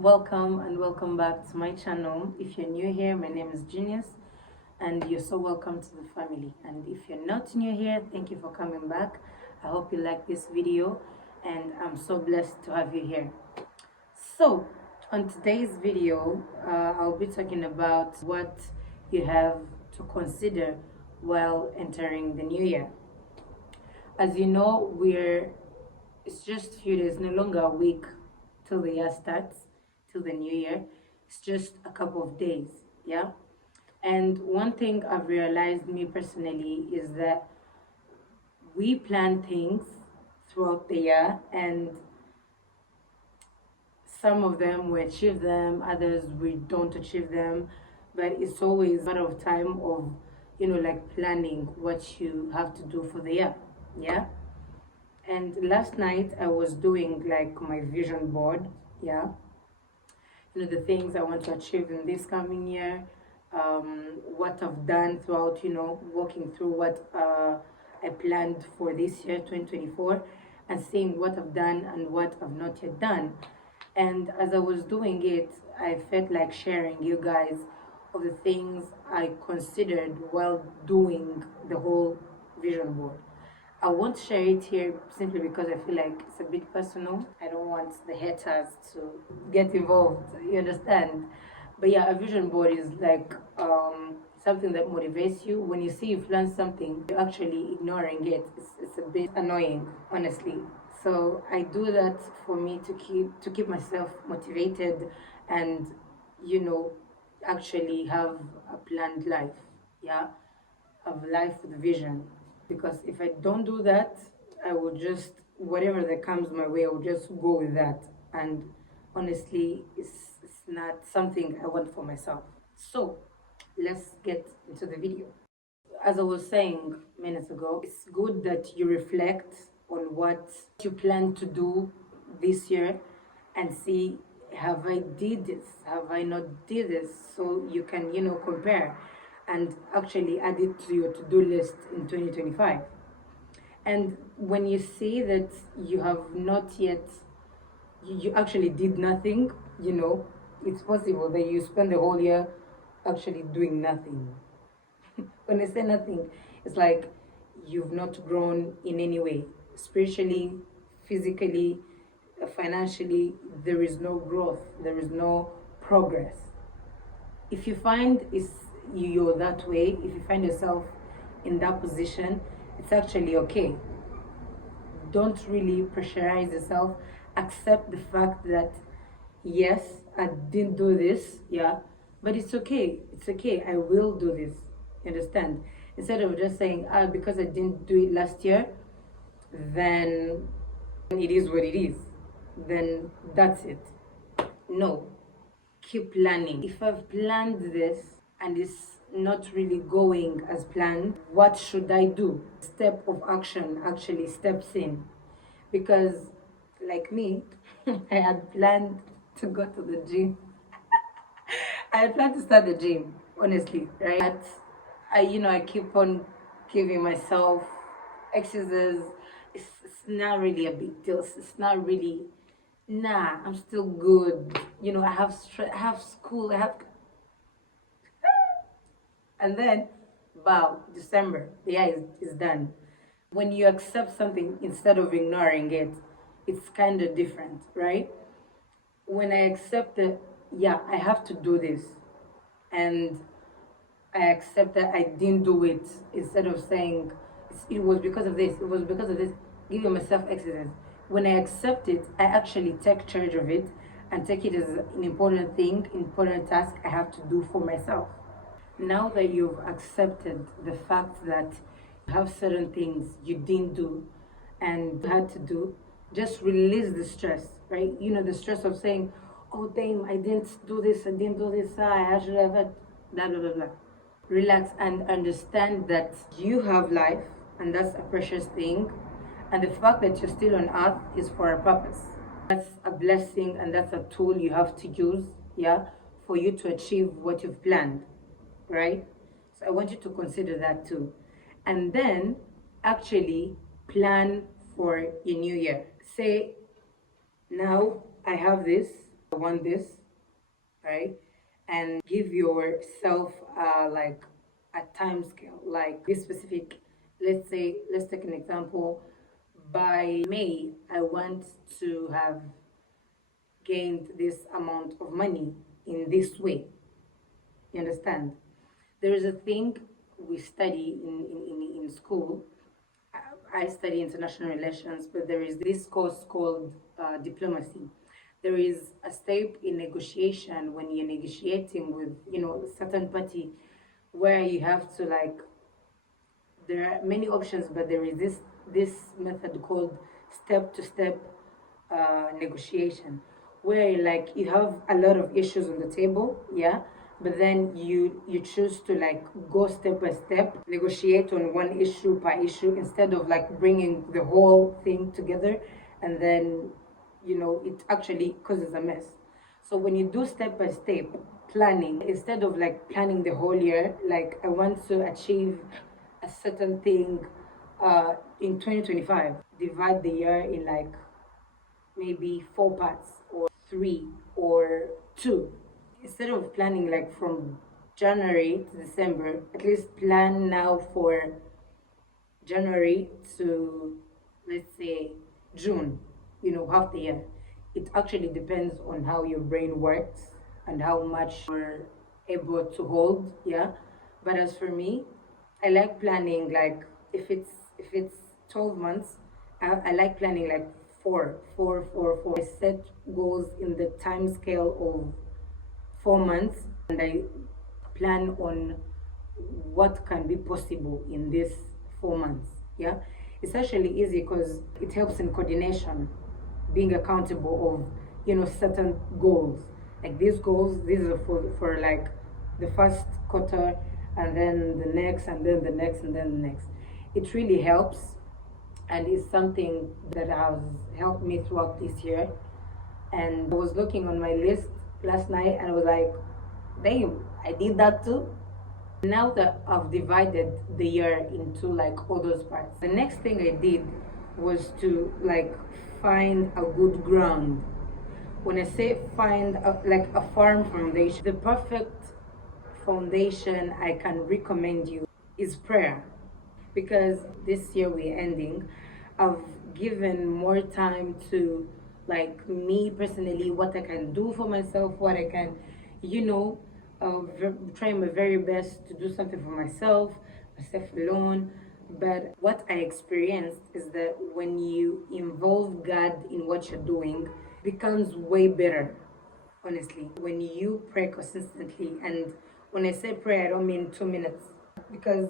Welcome and welcome back to my channel. If you're new here, my name is Genius and you're so welcome to the family. And if you're not new here, thank you for coming back. I hope you like this video and I'm so blessed to have you here. So on today's video, I'll be talking about what you have to consider while entering the new year. As you know, it's just a few days, no longer a week till the year starts, till the new year. It's just a couple of days, yeah. And one thing I've realized, me personally, is that we plan things throughout the year, and some of them we achieve them, others we don't achieve them, but it's always a matter of time of like planning what you have to do for the year, yeah. And last night I was doing like my vision board, yeah. The things I want to achieve in this coming year, what I've done throughout, walking through what I planned for this year, 2024, and seeing what I've done and what I've not yet done. And as I was doing it, I felt like sharing you guys of the things I considered while doing the whole vision board. I won't share it here simply because I feel like it's a bit personal. I don't want the haters to get involved, you understand? But yeah, a vision board is like something that motivates you. When you see you've learned something, you're actually ignoring it. It's a bit annoying, honestly. So I do that for me to keep myself motivated and actually have a planned life. Yeah, have life with vision. Because if I don't do that, I will just, whatever that comes my way, I will just go with that. And honestly, it's not something I want for myself. So let's get into the video. As I was saying minutes ago, it's good that you reflect on what you plan to do this year and see, have I did this, have I not did this, so you can compare and actually add it to your to-do list in 2025. And when you see that you have not yet, you actually did nothing, it's possible that you spend the whole year actually doing nothing. When I say nothing, it's like you've not grown in any way, spiritually, physically, financially. There is no growth, there is no progress. If you find you're that way, if you find yourself in that position, it's actually okay. Don't really pressurize yourself. Accept the fact that yes, I didn't do this, yeah, but it's okay. It's okay. I will do this. You understand? Instead of just saying, because I didn't do it last year, then it is what it is. Then that's it. No. Keep planning. If I've planned this and it's not really going as planned, what should I do? Step of action actually steps in. Because like me, I had planned to go to the gym. I had planned to start the gym, honestly, right? But I keep on giving myself excuses. It's not really a big deal. It's not really, I'm still good. I have I have school, and then, wow, December, the year is done. When you accept something instead of ignoring it, it's kind of different, right? When I accept that, yeah, I have to do this, and I accept that I didn't do it, instead of saying it was because of this, it was because of this, giving myself excuses. When I accept it, I actually take charge of it and take it as an important thing, important task I have to do for myself. Now that you've accepted the fact that you have certain things you didn't do and had to do, just release the stress, right? The stress of saying, oh, damn, I didn't do this, I should have had, blah, blah, blah, blah. Relax and understand that you have life, and that's a precious thing. And the fact that you're still on earth is for a purpose. That's a blessing, and that's a tool you have to use, yeah, for you to achieve what you've planned, right? So I want you to consider that too. And then actually plan for your new year. Say, now I have this, I want this, right? And give yourself like a time scale, like this specific. Let's take an example. By May, I want to have gained this amount of money in this way. You understand? There is a thing we study in school. I study international relations, but there is this course called diplomacy. There is a step in negotiation when you're negotiating with, a certain party, where you have to like, there are many options, but there is this method called step to step negotiation, where like you have a lot of issues on the table, yeah, but then you choose to like go step by step, negotiate on one issue per issue instead of like bringing the whole thing together, and then it actually causes a mess. So when you do step by step planning, instead of like planning the whole year, like I want to achieve a certain thing in 2025, divide the year in like maybe four parts or three or two. Instead of planning like from January to December, at least plan now for January to, let's say, June, half the year. It actually depends on how your brain works and how much you're able to hold, yeah. But as for me, I like planning like if it's 12 months, I like planning like four. I set goals in the time scale of 4 months, and I plan on what can be possible in these 4 months. Yeah, it's actually easy because it helps in coordination, being accountable of certain goals. Like these are for like the first quarter, and then the next, and then the next, and then the next. It really helps, and it's something that has helped me throughout this year. And I was looking on my list last night and I was like, damn, I did that too. Now that I've divided the year into like all those parts, the next thing I did was to like find a good ground. When I say find like a firm foundation, the perfect foundation I can recommend you is prayer. Because this year we're ending, I've given more time to like me personally, what I can do for myself, what I can, trying my very best to do something for myself alone. But what I experienced is that when you involve God in what you're doing, becomes way better, honestly. When you pray consistently, and when I say pray, I don't mean 2 minutes, because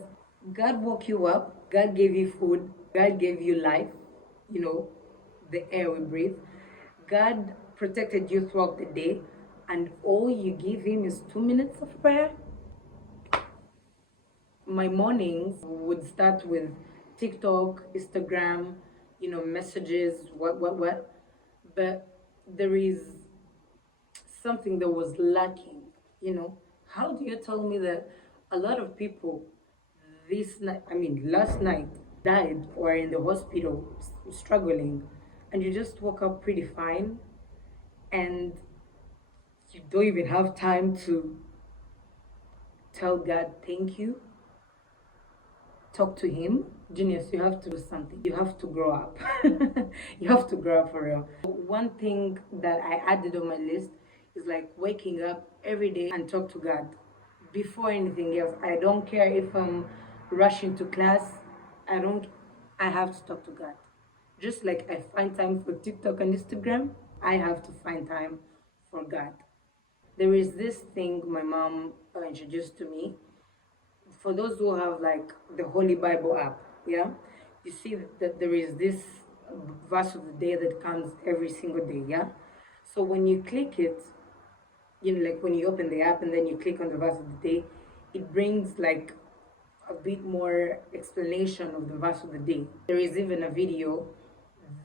God woke you up, God gave you food, God gave you life, the air we breathe. God protected you throughout the day, and all you give Him is 2 minutes of prayer. My mornings would start with TikTok, Instagram, messages, what. But there is something that was lacking, How do you tell me that a lot of people this night, last night, died or in the hospital struggling, and you just woke up pretty fine, and you don't even have time to tell God thank you, talk to Him? Genius, you have to do something. You have to grow up. You have to grow up for real. One thing that I added on my list is like waking up every day and talk to God before anything else. I don't care if I'm rushing to class. I have to talk to God. Just like I find time for TikTok and Instagram, I have to find time for God. There is this thing my mom introduced to me. For those who have like the Holy Bible app, yeah, you see that there is this verse of the day that comes every single day, yeah. So when you click it, like when you open the app and then you click on the verse of the day, it brings like a bit more explanation of the verse of the day. There is even a video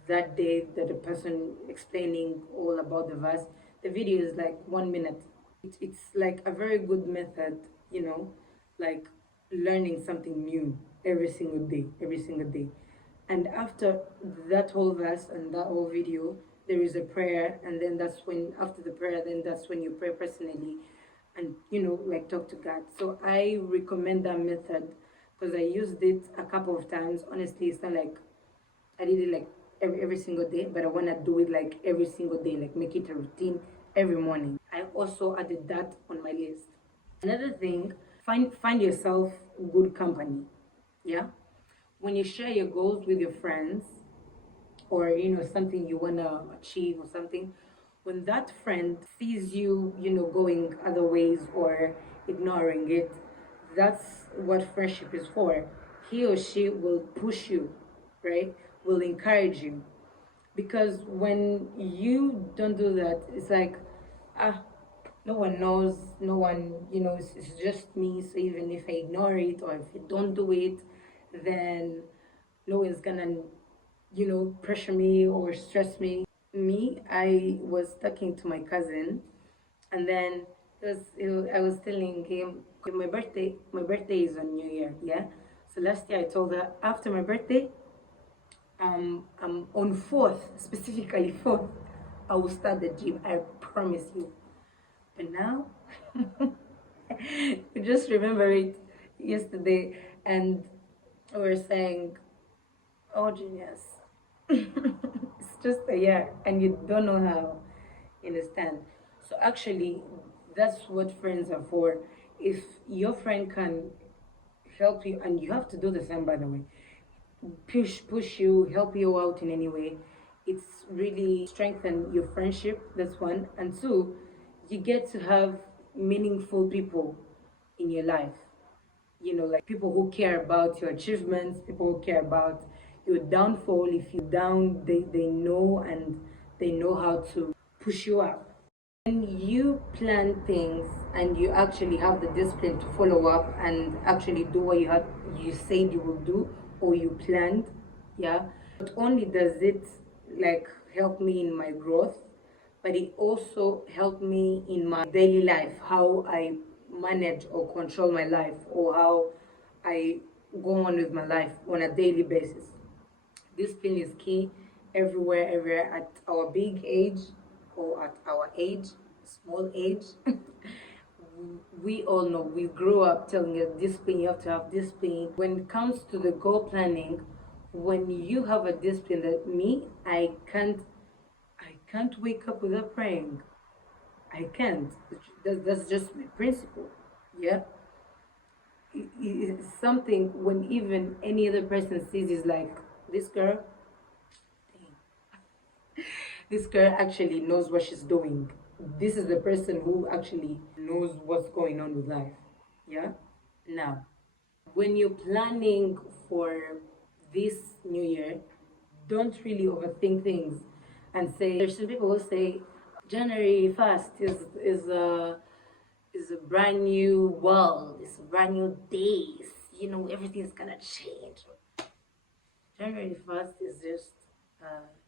that day that a person explaining all about the verse. The video is like 1 minute. It's like a very good method, like learning something new every single day. And after that whole verse and that whole video, there is a prayer, and then that's when, after the prayer, then that's when you pray personally and, like, talk to God. So I recommend that method because I used it a couple of times. Honestly, it's not like I did it like every single day, but I want to do it like every single day, like make it a routine every morning. I also added that on my list. Another thing, find yourself good company. Yeah. When you share your goals with your friends, or something you want to achieve or something, when that friend sees you going other ways or ignoring it, that's what friendship is for. He or she will push you, right, will encourage you, because when you don't do that, it's like, ah, no one knows, no one, it's just me. So even if I ignore it or if I don't do it, then no one's gonna pressure me or stress me. I was talking to my cousin, and then I was telling him, my birthday is on New Year, yeah. So last year I told her, after my birthday, I'm on 4th, specifically 4th, I will start the gym, I promise you. But now I just remember it yesterday, and we were saying, oh genius, it's just a year and you don't know how. You understand? So actually, that's what friends are for. If your friend can help you, and you have to do the same, by the way, push you, help you out in any way, it's really strengthen your friendship. That's one. And two, you get to have meaningful people in your life, like people who care about your achievements, people who care about your downfall. If you're down, they know, and they know how to push you up. When you plan things and you actually have the discipline to follow up and actually do what you said you will do, or you planned, yeah, not only does it like help me in my growth, but it also helped me in my daily life, how I manage or control my life, or how I go on with my life on a daily basis. Discipline is key everywhere, at our big age or at our age, small age. We all know, we grew up telling us discipline, you have to have discipline. When it comes to the goal planning, when you have a discipline, that me, I can't wake up without praying. I can't. That's just my principle. Yeah. It's something when even any other person sees is like, this girl, this girl actually knows what she's doing. This is the person who actually knows what's going on with life. Yeah. Now, when you're planning for this new year, don't really overthink things and say, there's some people who say January 1st is a brand new world, it's a brand new days, everything's gonna change. January 1st is just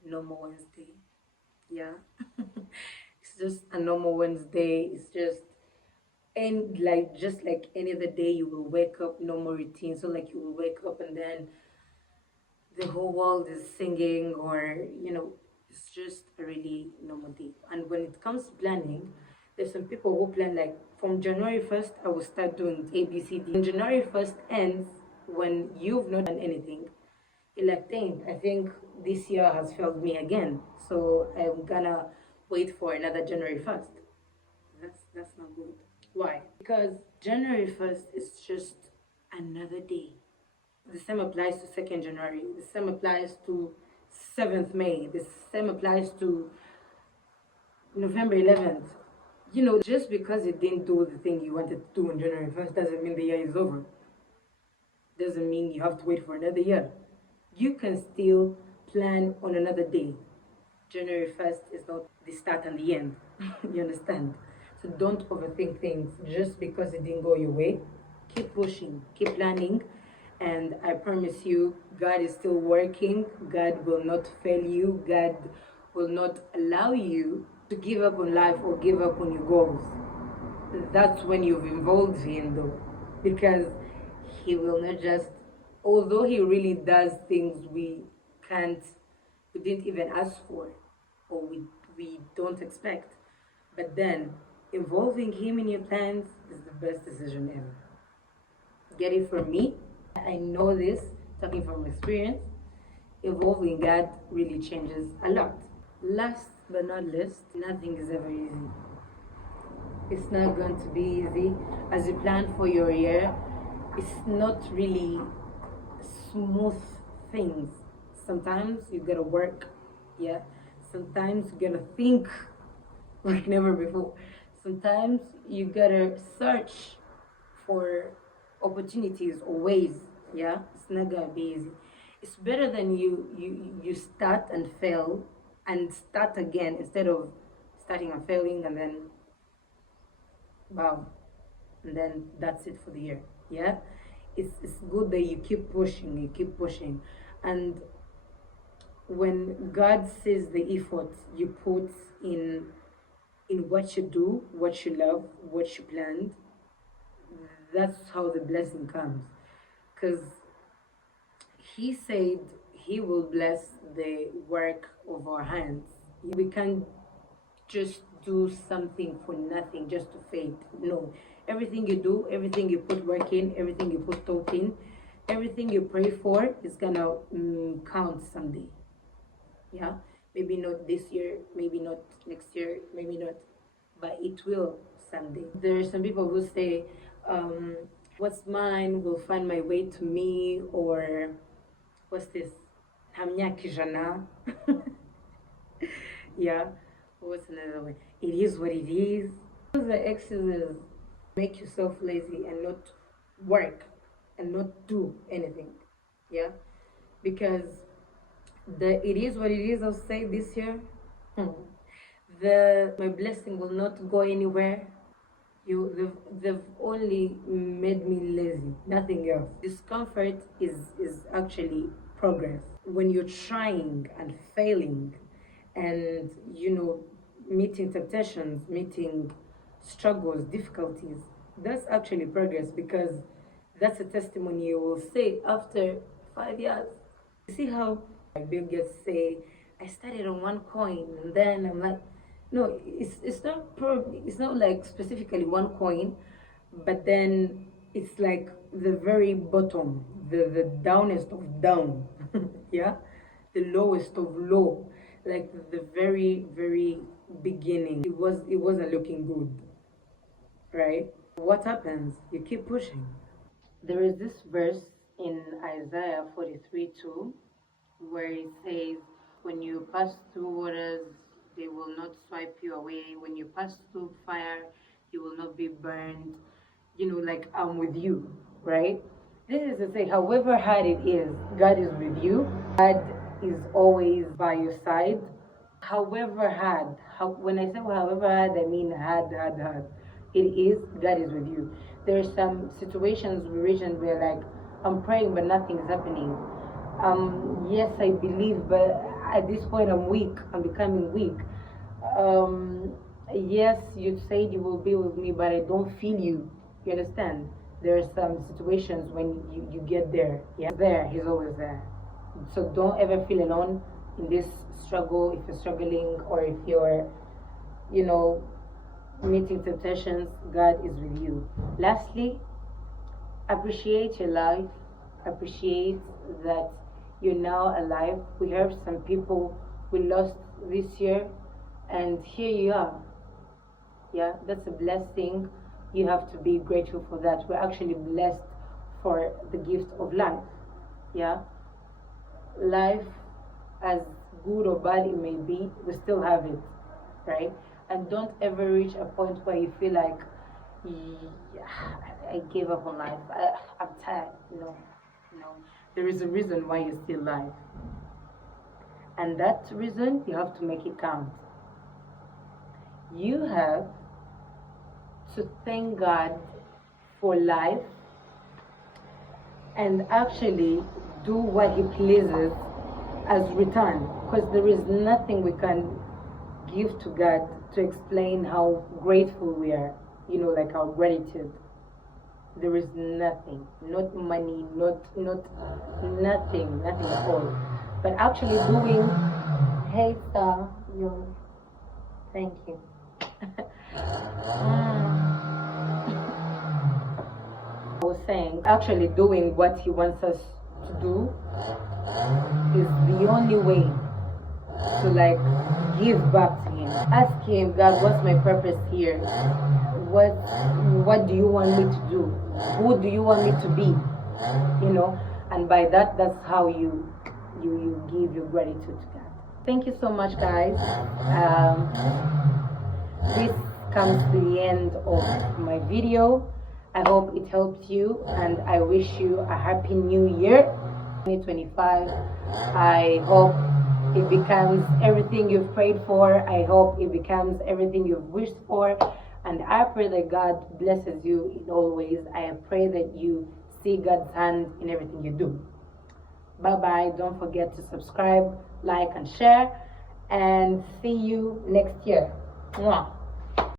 normal Wednesday. Yeah. It's just a normal Wednesday. It's just, and like, just like any other day, you will wake up, normal routine. So like, you will wake up and then the whole world is singing, or it's just a really normal day. And when it comes to planning, there's some people who plan like, from January 1st I will start doing ABCD. When January 1st ends, when you've not done anything, you're like, dang, I think this year has failed me again, so I'm gonna wait for another January 1st. That's not good. Why? Because January 1st is just another day. The same applies to 2nd January. The same applies to 7th May. The same applies to November 11th. Just because you didn't do the thing you wanted to do on January 1st doesn't mean the year is over. Doesn't mean you have to wait for another year. You can still plan on another day. January 1st is not the start and the end. You understand? So don't overthink things just because it didn't go your way. Keep pushing, keep planning, and I promise you, God is still working. God will not fail you. God will not allow you to give up on life or give up on your goals. That's when you've involved Him, though, because He will not just, although He really does things we didn't even ask for. or we don't expect. But then involving him in your plans is the best decision ever. Get it from me. I know this, talking from experience. Involving God really changes a lot. Last but not least, nothing is ever easy. It's not going to be easy. As you plan for your year, it's not really smooth things. Sometimes you gotta work, yeah. Sometimes you gotta think like never before. Sometimes you gotta search for opportunities or ways, yeah. It's not gonna be easy. It's better than you start and fail and start again instead of starting and failing and then wow, and then that's it for the year, yeah. It's good that you keep pushing, and when God sees the effort you put in what you do, what you love, what you planned, that's how the blessing comes. Because he said he will bless the work of our hands. We can't just do something for nothing, just to fade. No. Everything you do, everything you put work in, everything you put thought in, everything you pray for is gonna count someday. Yeah? Maybe not this year, maybe not next year, maybe not, but it will someday. There are some people who say, what's mine will find my way to me, or what's this? Hamnya kijana. Yeah. What's another way? It is what it is. The excuses make yourself lazy and not work and not do anything. Yeah? Because the it is what it is, I'll say this year. My blessing will not go anywhere. They've only made me lazy, nothing else. Discomfort is actually progress. When you're trying and failing and meeting temptations, meeting struggles, difficulties, that's actually progress, because that's a testimony you will say after 5 years. You see how Bill Gates say, I started on one coin and then I'm like, no, it's not like specifically one coin, but then it's like the very bottom, the downest of down, yeah, the lowest of low, like the very very beginning. It wasn't looking good, right? What happens? You keep pushing. There is this verse in Isaiah 43:2 where it says, when you pass through waters, they will not swipe you away. When you pass through fire, you will not be burned. Like I'm with you, right? This is to say, however hard it is, God is with you. God is always by your side. However hard, when I say however hard, I mean hard, hard, hard. It is, God is with you. There are some situations we reach and we're like, I'm praying, but nothing is happening. Yes, I believe, but at this point I'm weak. I'm becoming weak. Yes, you said you will be with me, but I don't feel you. You understand? There are some situations when you get there. Yeah, there, he's always there. So don't ever feel alone in this struggle if you're struggling or if you're, meeting temptations. God is with you. Lastly, appreciate your life. Appreciate that you're now alive. We have some people we lost this year, and here you are. Yeah, that's a blessing. You have to be grateful for that. We're actually blessed for the gift of life. Yeah, life, as good or bad it may be, we still have it, right? And don't ever reach a point where you feel like, I gave up on life. I'm tired. No. There is a reason why you're still alive. And that reason, you have to make it count. You have to thank God for life and actually do what He pleases as return. Because there is nothing we can give to God to explain how grateful we are, like our gratitude. There is nothing, not money, not nothing at all. But actually doing, hey sir, Yo, thank you. I was saying, actually doing what he wants us to do is the only way to like give back to him. Ask him, God, what's my purpose here? What do you want me to do? Who do you want me to be? You know, and by that, that's how you give your gratitude to God. Thank you so much, guys. This comes to the end of my video. I hope it helps you, and I wish you a happy new year 2025. I hope it becomes everything you've prayed for. I hope it becomes everything you've wished for, and I pray that God blesses you in all ways. I pray that you see God's hand in everything you do. Bye bye. Don't forget to subscribe, like, and share, and see you next year. Mwah.